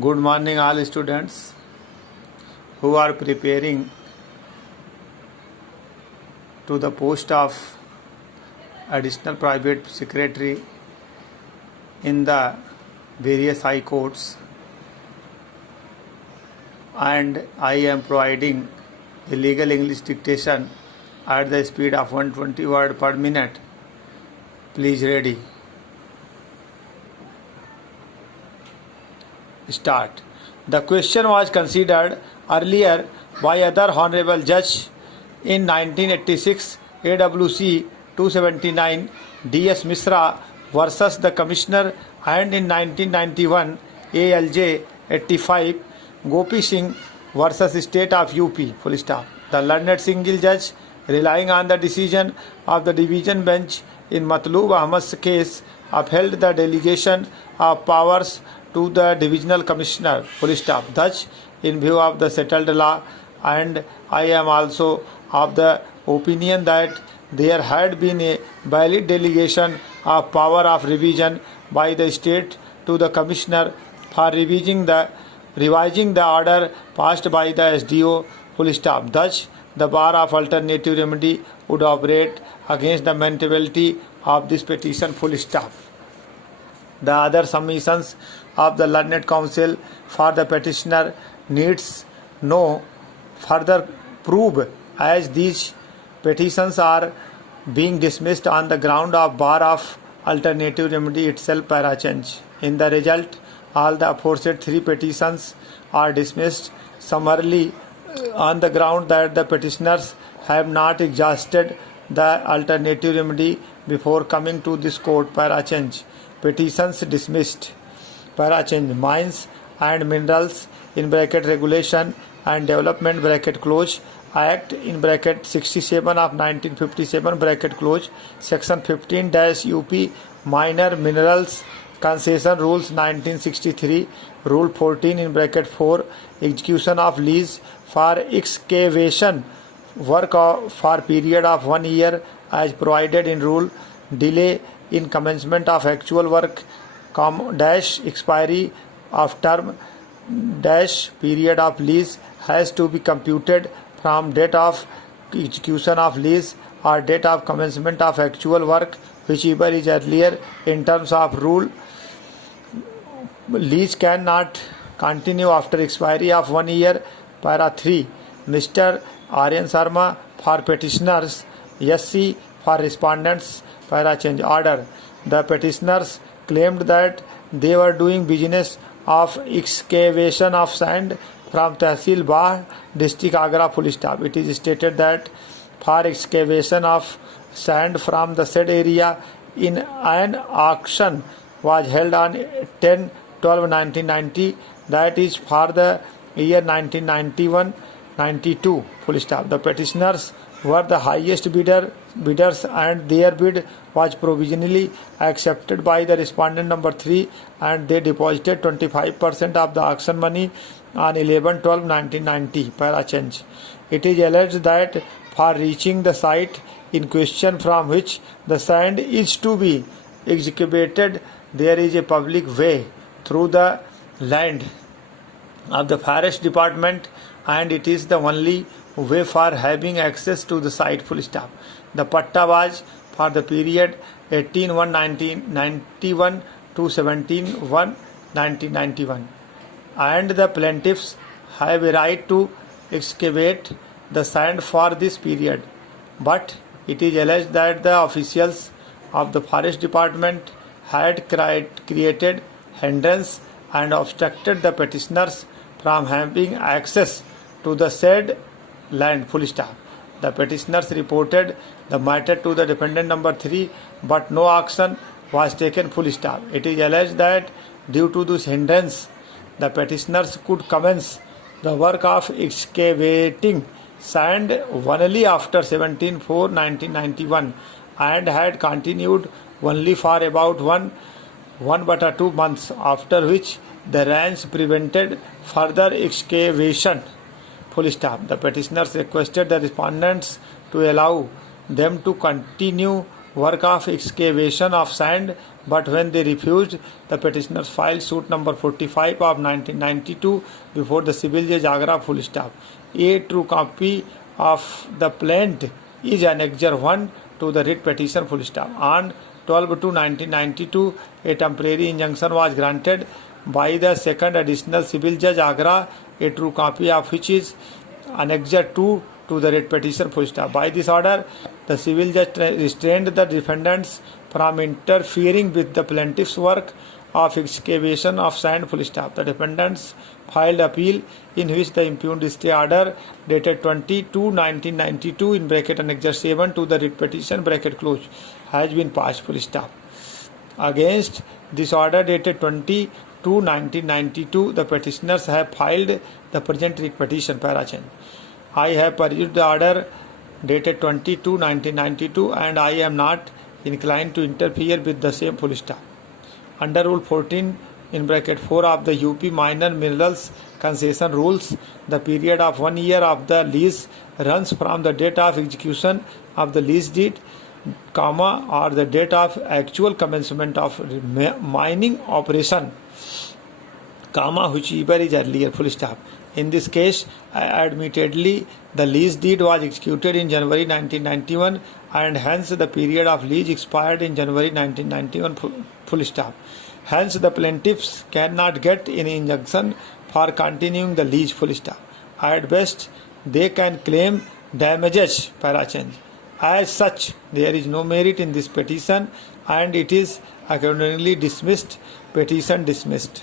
Good morning, all students who are preparing to the post of additional private secretary in the various high courts, and I am providing a legal English dictation at the speed of 120 words per minute. Please ready. Start. The question was considered earlier by other Honorable Judge in 1986 AWC 279 D.S. Misra versus the Commissioner, and in 1991 ALJ 85 Gopi Singh versus State of UP. Full stop. The learned single judge, relying on the decision of the division bench in Matloob Ahmad's case, upheld the delegation of powers to the divisional commissioner. Full stop. Thus, in view of the settled law, and I am also of the opinion that there had been a valid delegation of power of revision by the state to the commissioner for revising the order passed by the SDO. Full stop. Thus, the bar of alternative remedy would operate against the maintainability of this petition. Full stop. The other submissions of the learned counsel for the petitioner needs no further proof, as these petitions are being dismissed on the ground of bar of alternative remedy itself para change. In the result, all the aforesaid three petitions are dismissed summarily on the ground that the petitioners have not exhausted the alternative remedy before coming to this court. Para change. Petitions dismissed. Para change. Mines and Minerals in bracket Regulation and Development bracket close Act in bracket 67 of 1957 bracket close, Section 15-UP Minor Minerals Concession Rules 1963, Rule 14 in bracket 4, execution of lease for excavation work for period of 1 year as provided in rule, delay in commencement of actual work, expiry of term period of lease has to be computed from date of execution of lease or date of commencement of actual work, whichever is earlier. In terms of rule, lease cannot continue after expiry of 1 year. Para 3. Mr. Aryan Sharma for petitioners, SC for respondents. Para change. Order. The petitioners claimed that they were doing business of excavation of sand from Tehsil Bah, District Agra. Full stop. It is stated that for excavation of sand from the said area in an auction was held on 10/12/1990, that is for the year 1991-92. Full stop. The petitioners were the highest bidders and their bid was provisionally accepted by the respondent number 3, and they deposited 25% of the auction money on 11/12/1990. Para change. It is alleged that for reaching the site in question from which the sand is to be excavated, there is a public way through the land of the Forest Department, and it is the only way for having access to the site. Full stop. The patta was for the period 18/1/1991 to 17/1/1991, and the plaintiffs have a right to excavate the sand for this period. But it is alleged that the officials of the Forest Department had created hindrance and obstructed the petitioners from having access to the said land. Full stop. The petitioners reported the matter to the defendant number 3, but no action was taken. Full stop. It is alleged that due to this hindrance, the petitioners could commence the work of excavating sand only after 17/4/1991 and had continued only for about 1/2 months, after which the rains prevented further excavation. Full stop. The petitioners requested the respondents to allow them to continue work of excavation of sand but when they refused, the petitioners filed suit number 45 of 1992 before the civil judge Agra. Full stop. A true copy of the plaint is annexure 1 to the writ petition. Full stop. On 12/2/1992, a temporary injunction was granted by the second additional civil judge Agra, a true copy of which is annexure 2 to the writ petition. Full stop. By this order, the civil judge restrained the defendants from interfering with the plaintiff's work of excavation of sand. Full stop. The defendants filed appeal in which the impugned stay order dated 22/1992 in bracket annexure 7 to the writ petition bracket close has been passed. Full stop. Against this order dated 22/1992, the petitioners have filed the present writ petition. Para change. I have perused the order dated 22/1992 and I am not inclined to interfere with the same. Full stop. Under Rule 14 in bracket 4 of the UP Minor Minerals Concession Rules, the period of 1 year of the lease runs from the date of execution of the lease deed, comma, or the date of actual commencement of mining operation, comma, whichever is earlier. Full stop. In this case, admittedly, the lease deed was executed in January 1991 and hence the period of lease expired in January 1991. Full stop. Hence, the plaintiffs cannot get any injunction for continuing the lease. Full stop. At best, they can claim damages. Para change. As such, there is no merit in this petition and it is accordingly dismissed. Petition dismissed.